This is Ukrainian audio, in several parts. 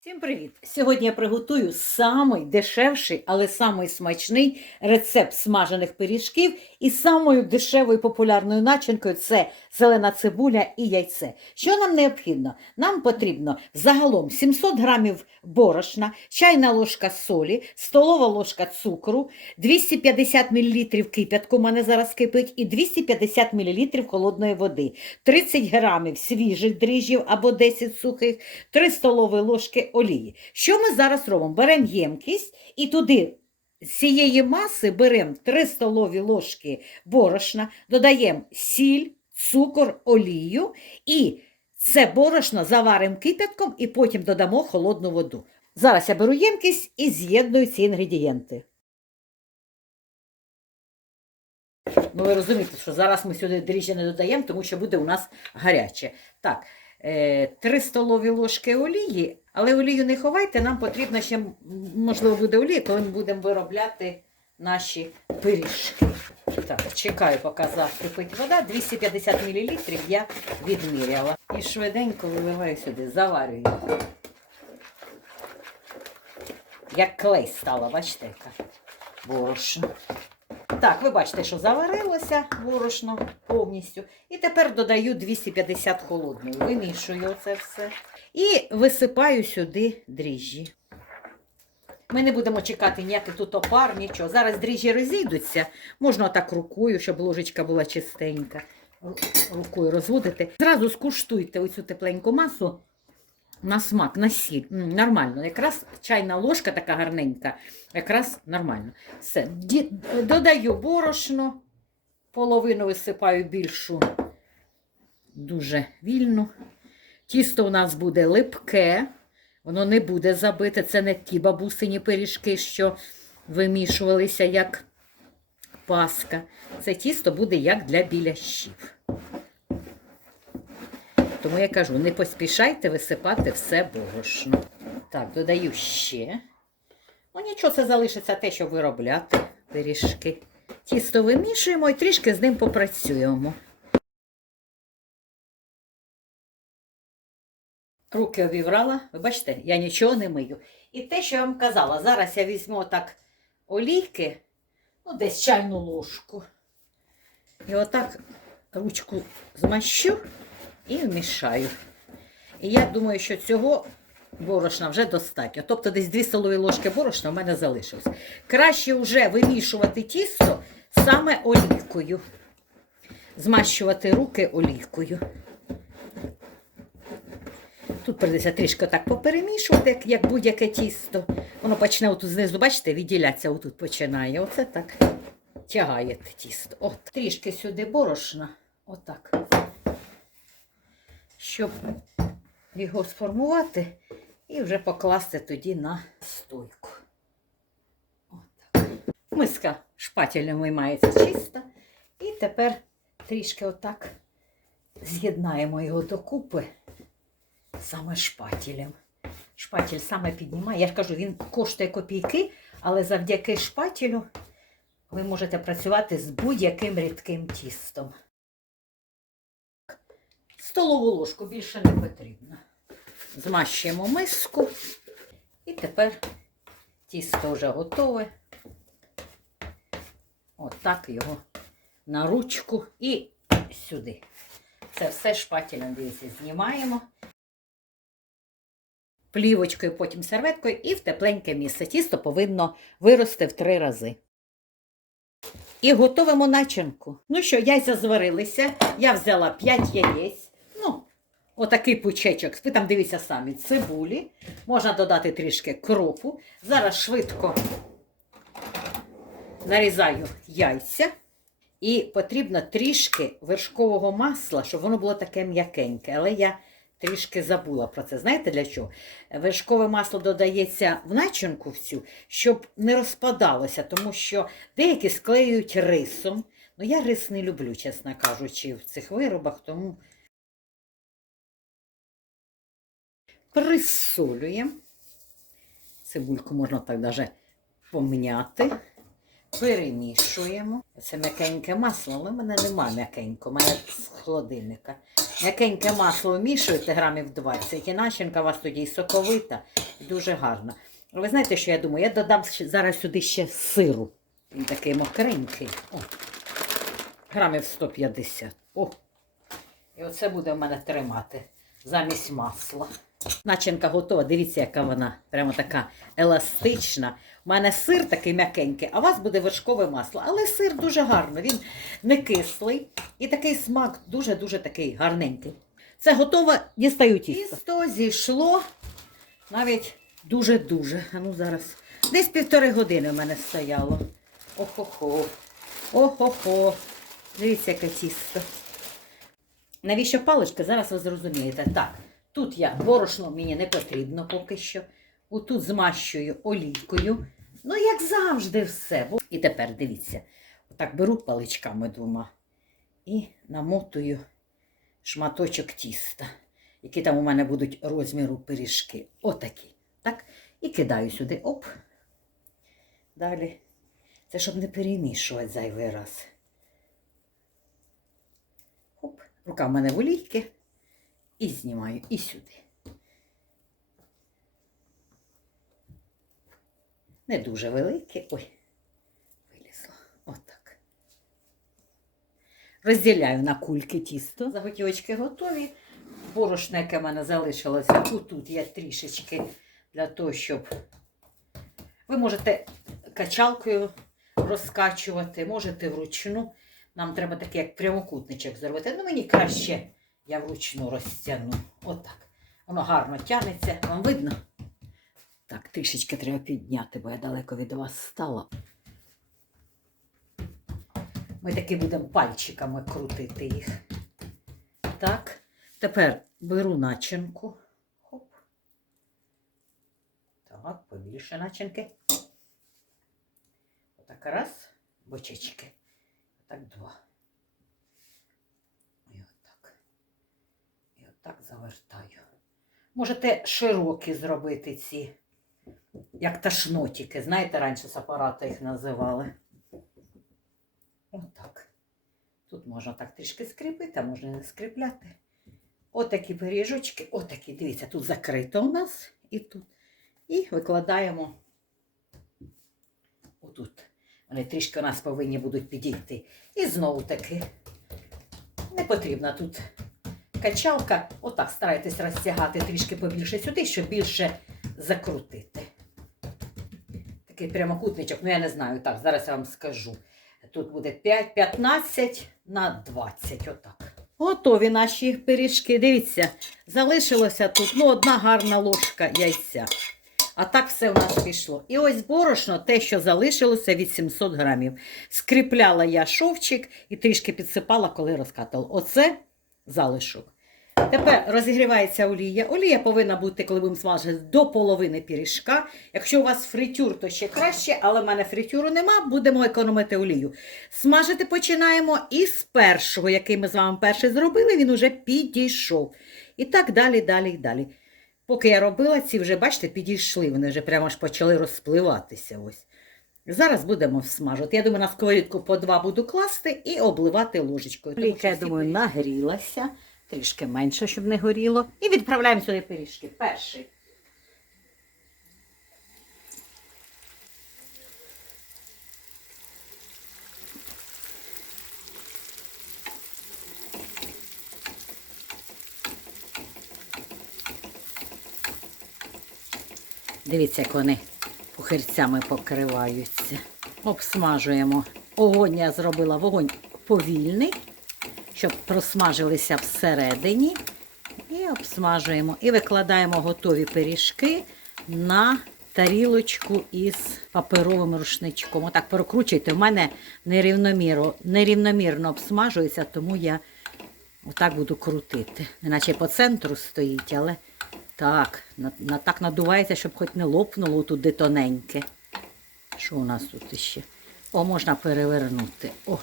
Всім привіт! Сьогодні я приготую самий дешевший, але самий смачний рецепт смажених пиріжків. І самою дешевою популярною начинкою це зелена цибуля і яйце. Що нам необхідно? Нам потрібно загалом 700 грамів борошна, чайна ложка солі, столова ложка цукру, 250 мл кип'ятку, у мене зараз кипить, і 250 мл холодної води, 30 грамів свіжих дріжджів або 10 сухих, 3 столові ложки олії. Що ми зараз робимо? Беремо ємкість і туди з цієї маси беремо 3 столові ложки борошна, додаємо сіль, цукор, олію і це борошно заваримо кипятком і потім додамо холодну воду. Зараз я беру ємкість і з'єдную ці інгредієнти. Ну, ви розумієте, що зараз ми сюди дріжджі не додаємо, тому що буде у нас гаряче. Так, 3 столові ложки олії, але олію не ховайте, нам потрібно ще, можливо, буде олія, коли ми будемо виробляти наші пиріжки. Так, чекаю, поки закипить вода. 250 мл я відміряла. І швиденько виливаю сюди, заварюю. Як клей стала, бачите, яка борошно. Так, ви бачите, що заварилося борошно повністю. І тепер додаю 250 холодної. Вимішую це все. І висипаю сюди дріжджі. Ми не будемо чекати ніяких тут опар, нічого. Зараз дріжджі розійдуться. Можна так рукою, щоб ложечка була чистенька. Рукою розводити. Зразу скуштуйте оцю тепленьку масу на смак, на сіль. Нормально. Якраз чайна ложка така гарненька. Якраз нормально. Все. Додаю борошно, половину висипаю більшу, дуже вільну. Тісто у нас буде липке, воно не буде забите. Це не ті бабусині пиріжки, що вимішувалися як паска. Це тісто буде як для білящів. Тому я кажу, не поспішайте висипати все борошно. Так, додаю ще. Ну нічого, це залишиться те, щоб виробляти пиріжки. Тісто вимішуємо і трішки з ним попрацюємо. Руки обіврала, ви бачите, я нічого не мию. І те, що я вам казала, зараз я візьму так олійки, ну десь чайну ложку. І отак ручку змащу і вмішаю. І я думаю, що цього борошна вже достатньо. Тобто десь 2 столові ложки борошна в мене залишилось. Краще вже вимішувати тісто саме олійкою. Змащувати руки олійкою. Тут придеться трішки так поперемішувати, як, як будь-яке тісто. Воно почне отут знизу, бачите, відділятися, отут починає. Оце так тягає тісто. От, трішки сюди борошна. Отак. Щоб його сформувати і вже покласти тоді на стойку. Отак. Миска шпателем виймається чиста. І тепер трішки отак з'єднаємо його докупи саме шпателем. Шпатель саме піднімає. Я ж кажу, він коштує копійки, але завдяки шпателю ви можете працювати з будь-яким рідким тістом. Столову ложку більше не потрібно. Змащуємо миску. І тепер тісто вже готове. Отак його на ручку і сюди. Це все шпателем, дивіться, знімаємо. Плівочкою, потім серветкою і в тепленьке місце. Тісто повинно вирости в три рази. І готуємо начинку. Ну що, яйця зварилися. Я взяла 5 яєць. Отакий пучечок. Ви там дивіться самі цибулі. Можна додати трішки кропу. Зараз швидко нарізаю яйця. І потрібно трішки вершкового масла, щоб воно було таке м'якеньке. Але я трішки забула про це. Знаєте для чого? Вершкове масло додається в начинку в цю, щоб не розпадалося, тому що деякі склеюють рисом. Ну, я рис не люблю, чесно кажучи, в цих виробах, тому присолюємо. Цибульку можна так даже помняти. Перемішуємо. Це м'якеньке масло, але в мене немає м'якенького, в мене з холодильника. М'якеньке масло вмішуєте грамів 20, і начинка у вас тоді і соковита, Дуже гарно. Ви знаєте, що я думаю? Я додам зараз сюди ще сиру. Він такий мокренький. О. Грамів 150. О. І оце буде в мене тримати замість масла. Начинка готова. Дивіться, яка вона прямо така еластична. У мене сир такий м'якенький, а у вас буде вершкове масло. Але сир дуже гарно, він не кислий і такий смак дуже-дуже такий гарненький. Це готово, дістаю тісто. Тісто зійшло навіть дуже-дуже. А ну зараз. Десь півтори години в мене стояло. Охо-хо. Охо-хо. Дивіться, яке тісто. Навіщо паличка? Зараз ви зрозумієте. Так, тут я борошно мені не потрібно поки що. Отут змащую олійкою. Ну, як завжди, все. І тепер дивіться. Отак беру паличками двома і намотую шматочок тіста, які там у мене будуть розміру пиріжки. Отакі. Так? І кидаю сюди. Оп. Далі. Це щоб не перемішувати зайвий раз. Хоп. Рука в мене в олійки. І знімаю і сюди. Не дуже велике. Ой, вилізло. Отак. Розділяю на кульки тісто. Заготівочки готові. Борошно, яке в мене залишилося, тут є трішечки для того, щоб ви можете качалкою розкачувати, можете вручну. Нам треба такий як прямокутничок зробити. Ну, мені краще я вручну розтягну. Отак. Воно гарно тягнеться. Вам видно? Так, трішечки треба підняти, бо я далеко від вас стала. Ми таки будемо пальчиками крутити їх. Так. Тепер беру начинку. Хоп. Так, побільше начинки. Отак раз, бочечки. Отак два. І отак. І отак завертаю. Можете широкі зробити ці, як ташнотики. Знаєте, раніше з апарата їх називали. Отак. Тут можна так трішки скріпити, а можна не скріпляти. Отакі пиріжочки, отакі, дивіться, тут закрито у нас і тут. І викладаємо отут. Вони трішки у нас повинні будуть підійти. І знову таки не потрібна тут качалка. Отак старайтесь розтягати трішки побільше сюди, щоб більше закрутити. Такий прямокутничок, ну я не знаю, так, зараз я вам скажу. Тут буде 5, 15 на 20. Отак. Готові наші пиріжки. Дивіться, залишилося тут ну, одна гарна ложка яйця. А так все в нас пішло. І ось борошно, те, що залишилося від 700 грамів. Скріпляла я шовчик і трішки підсипала, коли розкатувала. Оце залишок. Тепер розігрівається олія. Олія повинна бути, коли будемо смажити, до половини пиріжка. Якщо у вас фритюр, то ще краще, але в мене фритюру нема, будемо економити олію. Смажити починаємо із першого, який ми з вами перший зробили, він уже підійшов. І так далі, далі, далі. Поки я робила, ці вже, бачите, підійшли, вони вже прямо ж почали розпливатися. ось. Зараз будемо всмажувати. Я думаю, на сковорідку по два буду класти і обливати ложечкою. Олійка, я думаю, нагрілася, трішки менше, щоб не горіло. І відправляємо сюди пиріжки. Перший. Дивіться, як вони пухирцями покриваються. Обсмажуємо. Огонь я зробила вогонь повільний, щоб просмажилися всередині. І обсмажуємо. І викладаємо готові пиріжки на тарілочку із паперовим рушничком. Отак прокручуйте. У мене нерівномірно, нерівномірно обсмажується, тому я отак буду крутити. Неначе по центру стоїть, але так, на, на, так надувається, щоб хоч не лопнуло тут де тоненьке. Що у нас тут ще? О, можна перевернути. О.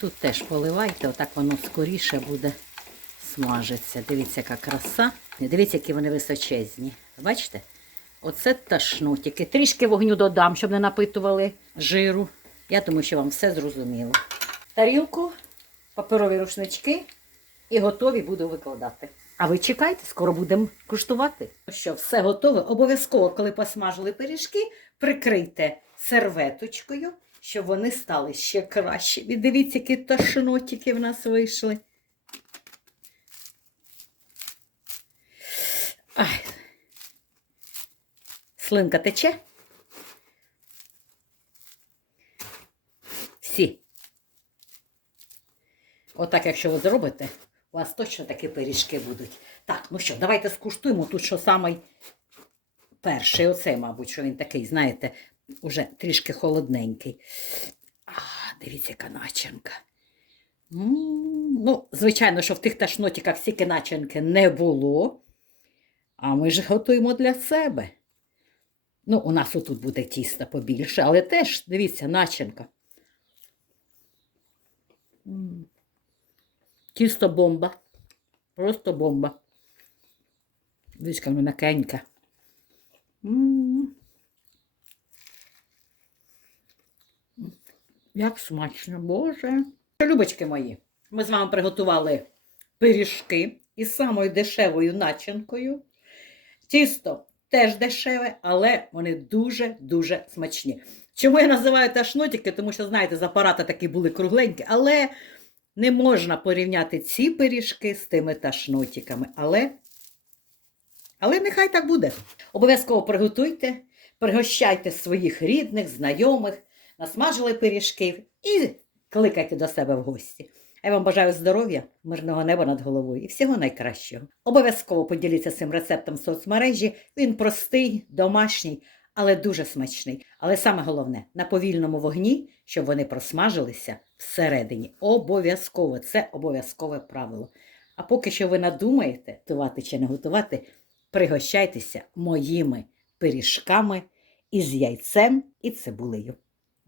Тут теж поливайте, отак воно скоріше буде смажиться. Дивіться, яка краса. Дивіться, які вони височезні. Бачите? Оце ташнотики. Трішки вогню додам, щоб не напитували жиру. Я думаю, що вам все зрозуміло. Тарілку, паперові рушнички і готові буду викладати. А ви чекайте, скоро будемо куштувати. Ну Що, все готове? Обов'язково, коли посмажили пиріжки, прикрийте серветочкою, щоб вони стали ще краще. І дивіться, які тошнотики в нас вийшли. Ай. Слинка тече. Всі. Отак, якщо ви зробите, у вас точно такі пиріжки будуть. Так, ну що, давайте скуштуємо тут, що самий перший, оцей, мабуть, що він такий, знаєте, уже трішки холодненький. А, дивіться, яка начинка. Ну, звичайно, що в тих ташнотиках стільки начинки не було. А ми ж готуємо для себе. Ну, у нас отут буде тісто побільше, але теж, дивіться, начинка. Тісто бомба. Просто бомба. Дивіться, воно м'якеньке. Як смачно, Боже. Любочки мої, ми з вами приготували пиріжки із самою дешевою начинкою. Тісто теж дешеве, але вони дуже-дуже смачні. Чому я називаю ташнотики? Тому що, знаєте, з апарата такі були кругленькі, але не можна порівняти ці пиріжки з тими ташнотиками. Але, але нехай так буде. Обов'язково приготуйте, пригощайте своїх рідних, знайомих, насмажили пиріжків і кликайте до себе в гості. А я вам бажаю здоров'я, мирного неба над головою і всього найкращого. Обов'язково поділіться цим рецептом в соцмережі. Він простий, домашній, але дуже смачний. Але саме головне на повільному вогні, щоб вони просмажилися всередині. Обов'язково це обов'язкове правило. А поки що ви надумаєте, готувати чи не готувати, пригощайтеся моїми пиріжками із яйцем і цибулею.